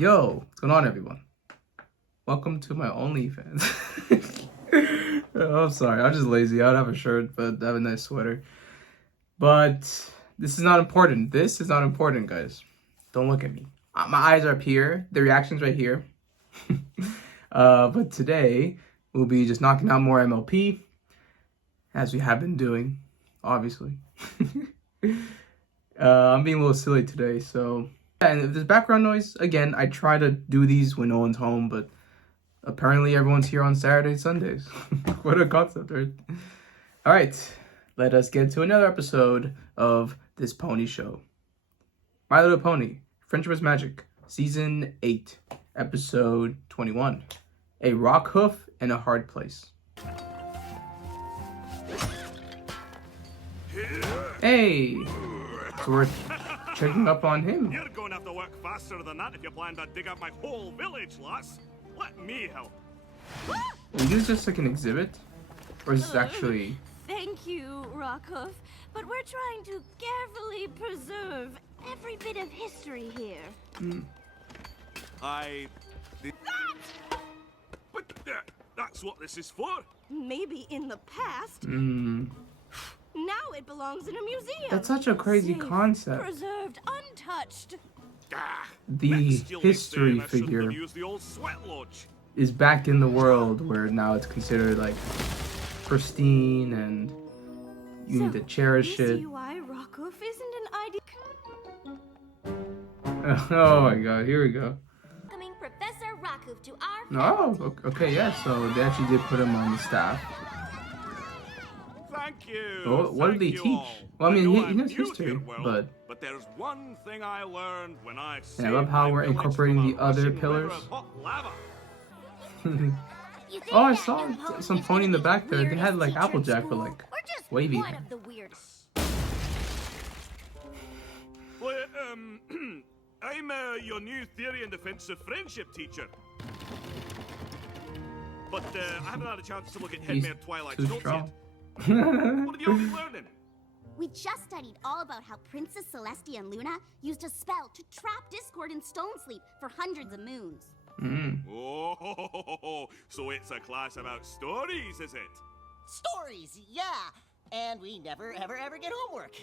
Yo, what's going on, everyone? Welcome to my OnlyFans. Oh, I'm sorry, I'm just lazy. I don't have a shirt, but I have a nice sweater. But this is not important. This is not important, guys. Don't look at me. My eyes are up here. The reaction's right here. But today, we'll be just knocking out more MLP, as we have been doing, obviously. I'm being a little silly today, so... Yeah, and if there's background noise, again, I try to do these when no one's home, but apparently everyone's here on Saturdays, Sundays. What a concept, right? All right, let us get to another episode of this pony show. My Little Pony, Friendship is Magic, Season 8, Episode 21. A Rockhoof in a Hard Place. Hey! So we're checking up on him. You're going to have to work faster than that if you plan to dig up my whole village, lass. Let me help. Is this just like an exhibit? Or is this actually... Thank you, Rockhoof, but we're trying to carefully preserve every bit of history here. But that's what this is for. Maybe in the past. Now it belongs in a museum. That's such a crazy Safe, concept. Preserved, untouched. The history figure is back in the world where now it's considered like pristine and you need to cherish it. See why Rockhoof isn't an idea. Oh my god, here we go. Welcoming Professor Rockhoof to our Oh, okay, yeah, so they actually did put him on the staff. Thank you. Well, what did they teach? Well, I mean, he knows history, but there's one thing I learned when I and I love how we're incorporating the other pillars. Oh, I saw some pony in the back there. They had like Applejack, but like wavy. one of the weirdest. Well, I'm your new theory and defensive friendship teacher. But I haven't had a chance to look at He's Headmare Twilight's too notes strong. yet. What have you all been learning? We just studied all about how Princess Celestia and Luna used a spell to trap Discord in Stone Sleep for hundreds of moons. Oh, so it's a class about stories, is it? Stories, yeah. And we never, ever get homework.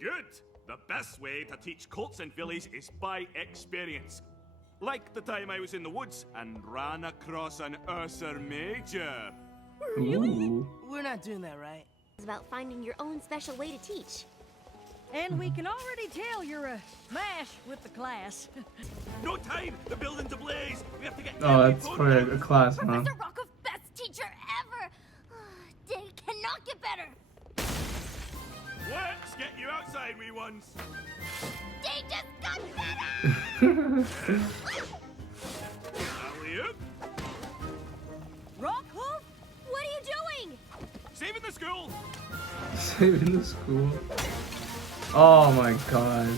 Good. The best way to teach colts and fillies is by experience. Like the time I was in the woods and ran across an Ursa Major. Ooh. We're not doing that, right? It's about finding your own special way to teach. And we can already tell you're a smash with the class. No time! The building's ablaze! We have to get Oh, every that's pony for out. a class, huh? Professor Rockhoof, best teacher ever! They cannot get better! Let's get you outside, wee ones! They just got better! Alley-oop! Rockhoof? What are you doing? Saving the school! Saving the school. Oh my god.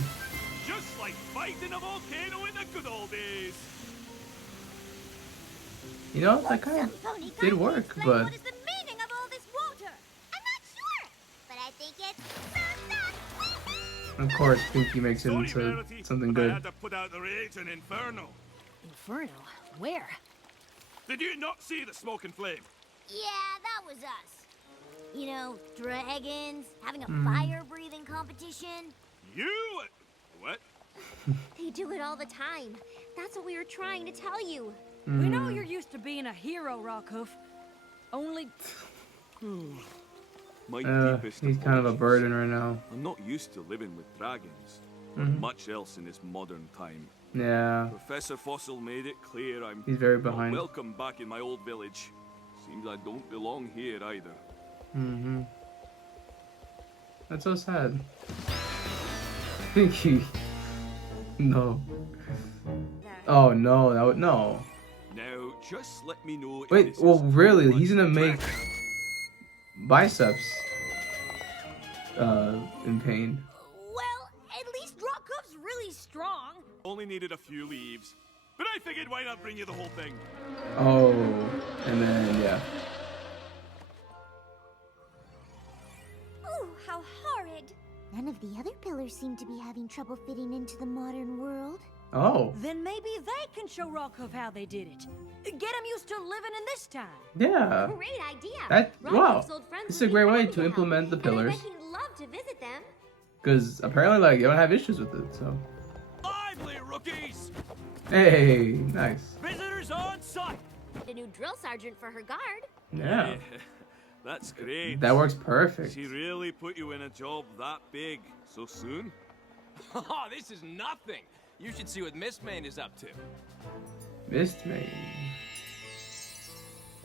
Just like fighting a volcano in the good old days! You know, that kind of Pony did guy, work, explain but what is the meaning of all this water? I'm not sure, but I think it's of course Pinky makes it Sorry, into Verity, something but I good. had to put out the rage in Inferno. Inferno? Where? Did you not see the smoke and flame? Yeah, that was us. You know, dragons, having a fire-breathing competition. You? What? They do it all the time. That's what we were trying to tell you. We know you're used to being a hero, Rockhoof. Only... My deepest He's kind of a apologies. burden right now. I'm not used to living with dragons, or much else in this modern time. Yeah, Professor Fossil made it clear I'm he's very not behind. welcome back in my old village. Seems I don't belong here either. That's so sad. Pinky. No. Oh no, that would no. Now, just let me know if Wait, this well, is really, too he's much gonna make dragon. biceps in pain. Well, at least Rockhoof's really strong. Only needed a few leaves. But I figured why not bring you the whole thing? Oh, and then yeah. Ooh, how horrid. None of the other pillars seem to be having trouble fitting into the modern world. Oh. Then maybe they can show Rockhoof how they did it. Get him used to living in this time. Yeah. Great idea. That wow. Rockhoof's old friends This is will a be great way happy to help, implement the and I pillars. bet he'd love to visit them. Because apparently, like, you don't have issues with it, so. Lively, rookies! Hey, nice. Visitors on site! A new drill sergeant for her guard. Yeah. That's great. That works perfect. She really put you in a job that big so soon? Oh, this is nothing. You should see what Miss Main is up to. Missed me.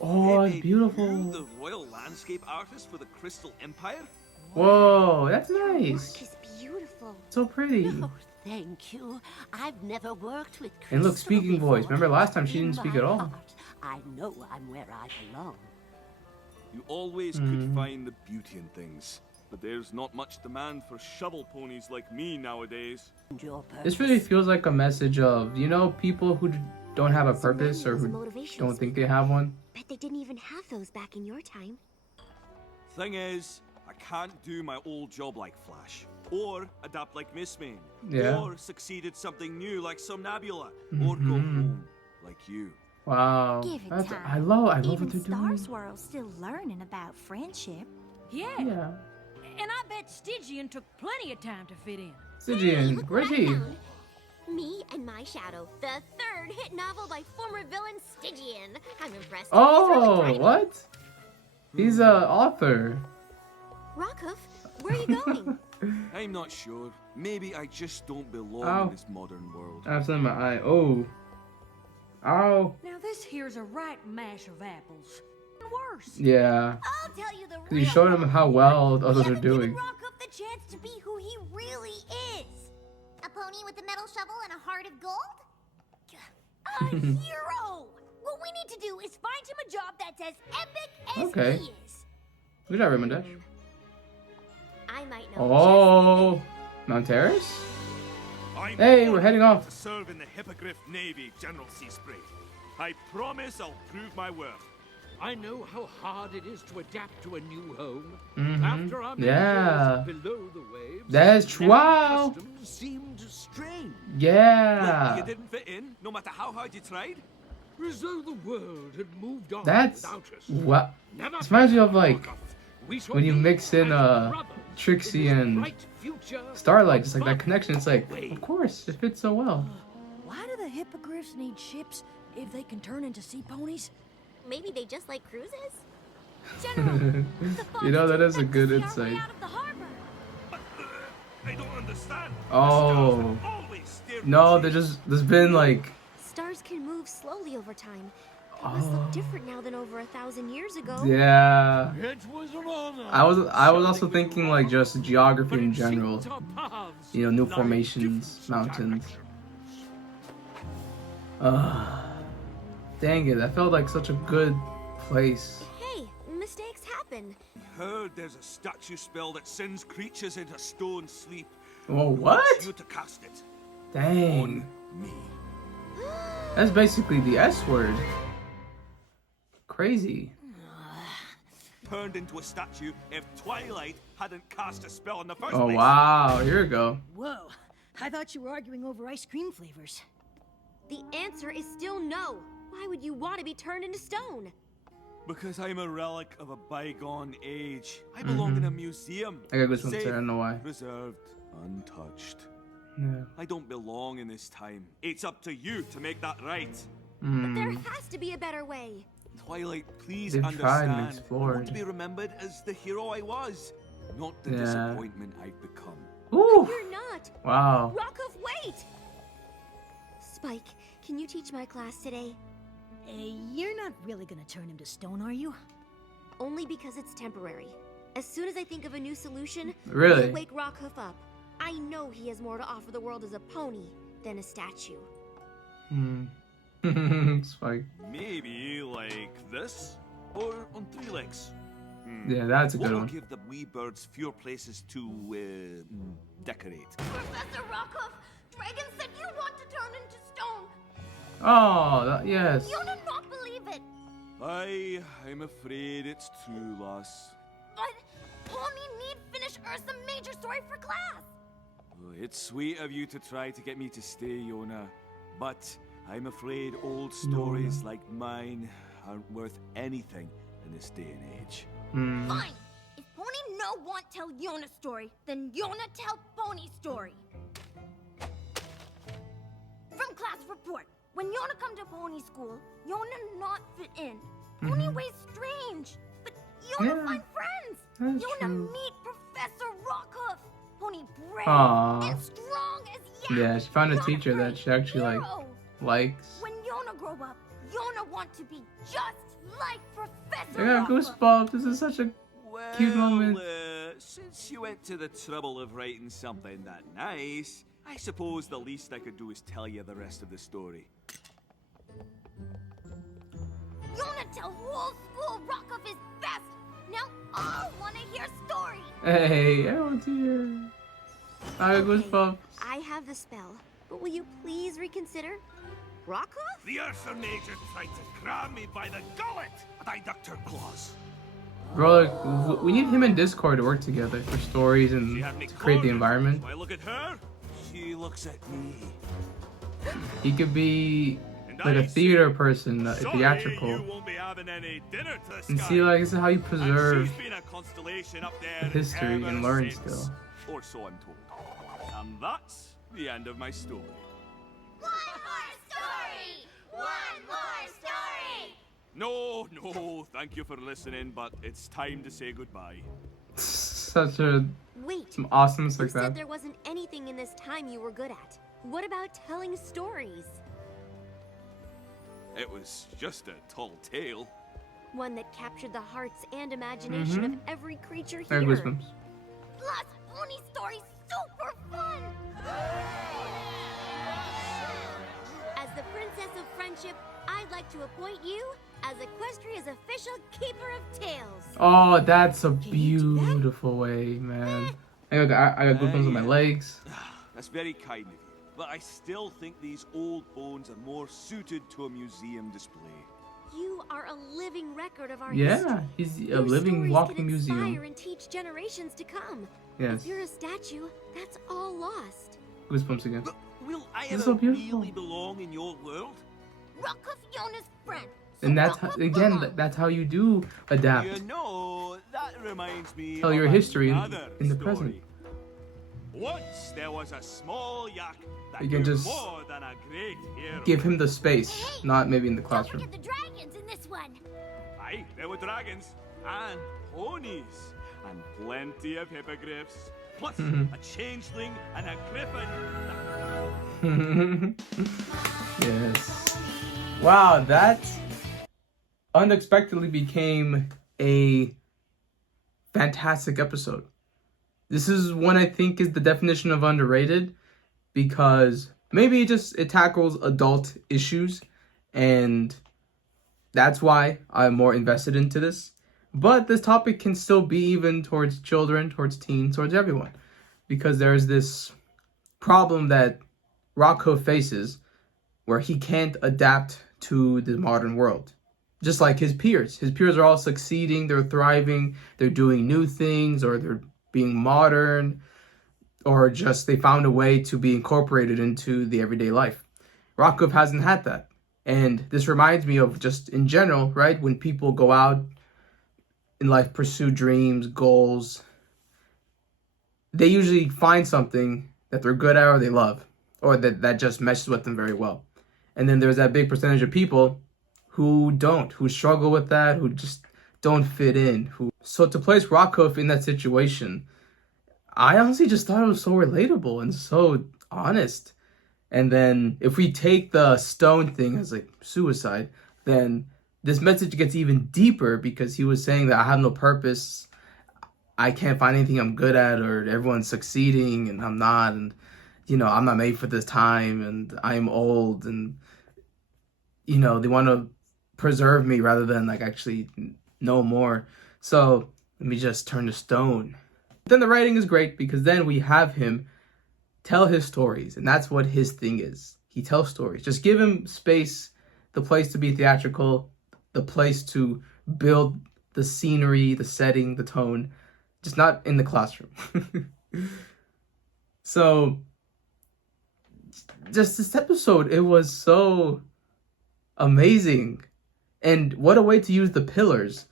Oh, Hey, it's babe, beautiful. You the royal landscape artist for the Crystal Empire? Whoa, that's Work nice. is beautiful. So pretty. Oh, thank you. I've never worked with And look, Crystal speaking voice. before. Remember last time she In didn't speak my at all. heart, I know I'm where I belong. You always could find the beauty in things. But there's not much demand for shovel ponies like me nowadays. And your This really purpose. feels like a message of, you know, people who don't have a purpose or who don't think they have one. Bet they didn't even have those back in your time. Thing is, I can't do my old job like Flash. Or adapt like Miss Main. Yeah. Or succeed at something new like Somnambula. Or go home like you. Wow. Give it That's, time. I love what Even they're doing. Starswirl's still learning about friendship. Yeah. Yeah. And I bet Stygian took plenty of time to fit in. Stygian, Look where's what I he? found. Me and My Shadow, the third hit novel by former villain Stygian. I'm impressed. He's really Oh, tiny. what? He's a author. Rockhoof, where are you going? I'm not sure. Maybe I just don't belong Ow. in this modern world. I have something in my eye. Oh. Ow. Now this here's a right mash of apples. And worse. Yeah. I'll tell you the Because you showed him how well the others are doing. Rockhoof the chance to be who he really is. A pony with a metal shovel and a heart of gold? A hero! What we need to do is find him a job that's as epic as Okay. he is. Good job, Raymond Dash. I might know. Oh. Mount Terrace? I'm Hey, we're honored heading off. to serve in the Hippogriff Navy, General Seaspray. I promise I'll prove my worth. I know how hard it is to adapt to a new home. Mhm. After our many Yeah. years below the waves, That's true. now Wow. customs seemed strange. Like Yeah. you didn't fit in, no matter how hard you tried? As though the world had moved on That's without us. what. Never This reminds me of fear, like Rockhoof. We shall when you be mix in as brothers Trixie in this and bright future Starlight, of just like that connection. It's like, of course, it fits so well. Why do the hippogriffs need ships if they can turn into sea ponies? Maybe they just like cruises? General, You know, that is a expect good to see our way insight. out of the harbor. I don't understand. Oh. The stars have always steered No, me there's been like, Stars can move slowly over time. They must look different now than over 1,000 years ago. yeah. It was an honor. I was also serving thinking with like you, just geography but in it general. seems our paths You know, new lie in formations, different mountains. directions. Dang it, that felt like such a good place. Hey, mistakes happen. Heard there's a statue spell that sends creatures into stone sleep. Oh, Wants what? you to cast it. Dang. Me. That's basically the S word. Crazy. Turned into a statue if Twilight hadn't cast a spell in the first Oh, place. wow. Here we go. Whoa. I thought you were arguing over ice cream flavors. The answer is still no. Why would you want to be turned into stone? Because I'm a relic of a bygone age. I belong in a museum. I got this one, Safe, too. I don't know why. Reserved, untouched. Yeah. I don't belong in this time. It's up to you to make that right. There has to be a better way. Twilight, please They've tried and understand. I explored. want to be remembered as the hero I was, not the Yeah. disappointment I've become. Ooh. You're not. Wow. Rockhoof, wait! Spike, can you teach my class today? You're not really gonna turn him to stone, are you? Only because it's temporary. As soon as I think of a new solution, Really? we'll wake Rockhoof up. I know he has more to offer the world as a pony than a statue. Spike. Maybe like this? Or on three legs? Yeah, that's a good What'll one. give the wee birds fewer places to decorate. Professor Rockhoof, Dragon said you want to turn into stone. Oh, yes. You do not believe it. I'm afraid it's true, lass. But Pony need finish Ursa Major story for class. It's sweet of you to try to get me to stay, Yona. But I'm afraid old stories like mine aren't worth anything in this day and age. Fine. If Pony no want tell Yona story, then Yona tell Pony story. From class report. When Yona come to Pony school, Yona not fit in. Pony ways strange. But Yona find friends. That's Yona true. meet Professor Rockhoof. Pony brave Aww. and strong as yak. Yeah, she found a Yona teacher that great she actually hero. likes. When Yona grow up, Yona want to be just like Professor I got Rockhoof. goosebumps. This is such a cute moment. Since you went to the trouble of writing something that nice, I suppose the least I could do is tell you the rest of the story. Yona tell whole school Rockhoof is best. Now all wanna hear story. Hey, everyone's here. I got goosebumps. I have the spell, but will you please reconsider? Rockhoof? The Ursa Major tried to grab me by the gullet, but I ducked her claws. Bro, like, we need him and Discord to work together for stories and She had me to create the cornered. environment. So I look at her, she looks at me. He could be And like a I theater say, person, a "Sorry, theatrical. you won't be having any dinner this And guy." see, like, this is how you And preserve she's been a constellation up there history ever and learn since. still. Or so I'm told. And that's the end of my story. One more story! One more story! No, thank you for listening, but it's time to say goodbye. Such a Wait, some awesomeness you like said that. there wasn't anything in this time you were good at. What about telling stories? It was just a tall tale. One that captured the hearts and imagination of every creature I here. got goosebumps. Plus, Pony stories super fun! As the Princess of Friendship, I'd like to appoint you as Equestria's official Keeper of Tales. Oh, that's a Can you do that? beautiful way, man. I got goosebumps on my yeah. legs. That's very kind of you, but I still think these old bones are more suited to a museum display. You are a living record of our Yeah, history. he's a Your living, stories walking can inspire museum. and teach generations to come. Yes, If you're a statue, that's all lost. goosebumps again. But will I This ever is so beautiful. really belong in your world? Rockhoof Yona's friend. And that's how, again, that's how you do adapt. You know, that reminds me Tell of your history another in the story. present. Once there was a small yak that You can grew just more than a great hero. Give him the space, not maybe in the Don't classroom. forget the dragons in this one. Aye, there were dragons and ponies and plenty of hippogriffs, plus a changeling and a griffin. Yes. Wow, that unexpectedly became a fantastic episode. This is one I think is the definition of underrated because maybe it tackles adult issues and that's why I'm more invested into this. But this topic can still be even towards children, towards teens, towards everyone. Because there's this problem that Rockhoof faces where he can't adapt to the modern world. Just like his peers. His peers are all succeeding, they're thriving, they're doing new things, or they're being modern, or just they found a way to be incorporated into the everyday life. Rockhoof hasn't had that. And this reminds me of just in general, right? When people go out in life, pursue dreams, goals, they usually find something that they're good at or they love, or that just meshes with them very well. And then there's that big percentage of people who don't, who struggle with that, who just don't fit in. So to place Rockhoof in that situation, I honestly just thought it was so relatable and so honest. And then if we take the stone thing as like suicide, then this message gets even deeper because he was saying that I have no purpose, I can't find anything I'm good at, or everyone's succeeding and I'm not, and I'm not made for this time, and I'm old, and they want to preserve me rather than like actually know more. So let me just turn to stone. But then the writing is great because then we have him tell his stories, and that's what his thing is. He tells stories. Just give him space, the place to be theatrical, the place to build the scenery, the setting, the tone, just not in the classroom. So, just this episode, it was so amazing. And what a way to use the pillars.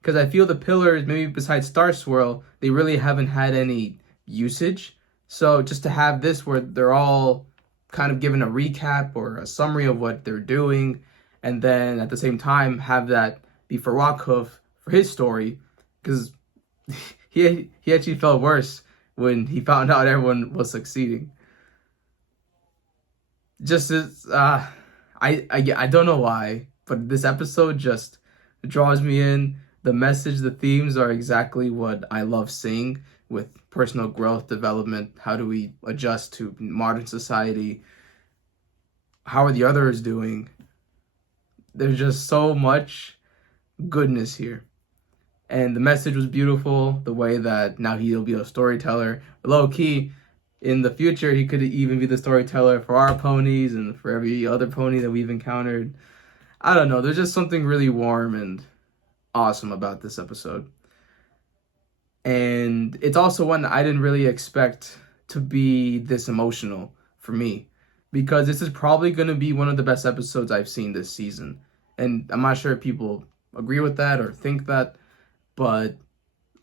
Because I feel the pillars, maybe besides Star Swirl, they really haven't had any usage. So just to have this where they're all kind of given a recap or a summary of what they're doing, and then at the same time have that be for Rockhoof for his story, because he actually felt worse when he found out everyone was succeeding. Just as I don't know why, but this episode just draws me in. The message, the themes are exactly what I love seeing with personal growth, development. How do we adjust to modern society? How are the others doing? There's just so much goodness here. And the message was beautiful. The way that now he'll be a storyteller. Low key, in the future, he could even be the storyteller for our ponies and for every other pony that we've encountered. I don't know. There's just something really warm and awesome about this episode. And it's also one I didn't really expect to be this emotional for me, because this is probably going to be one of the best episodes I've seen this season. And I'm not sure if people agree with that or think that, but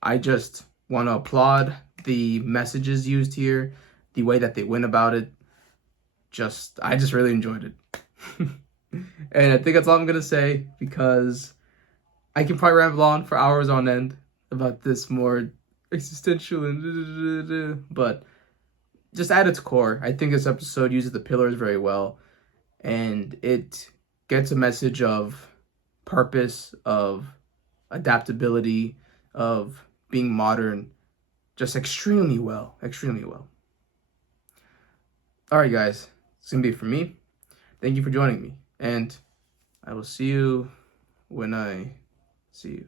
I just want to applaud the messages used here, the way that they went about it. I just really enjoyed it. And I think that's all I'm going to say, because I can probably ramble on for hours on end about this more existential and but just at its core, I think this episode uses the pillars very well, and it gets a message of purpose, of adaptability, of being modern, just extremely well. All right, guys, it's gonna be it for me. Thank you for joining me, and I will see you when I see you.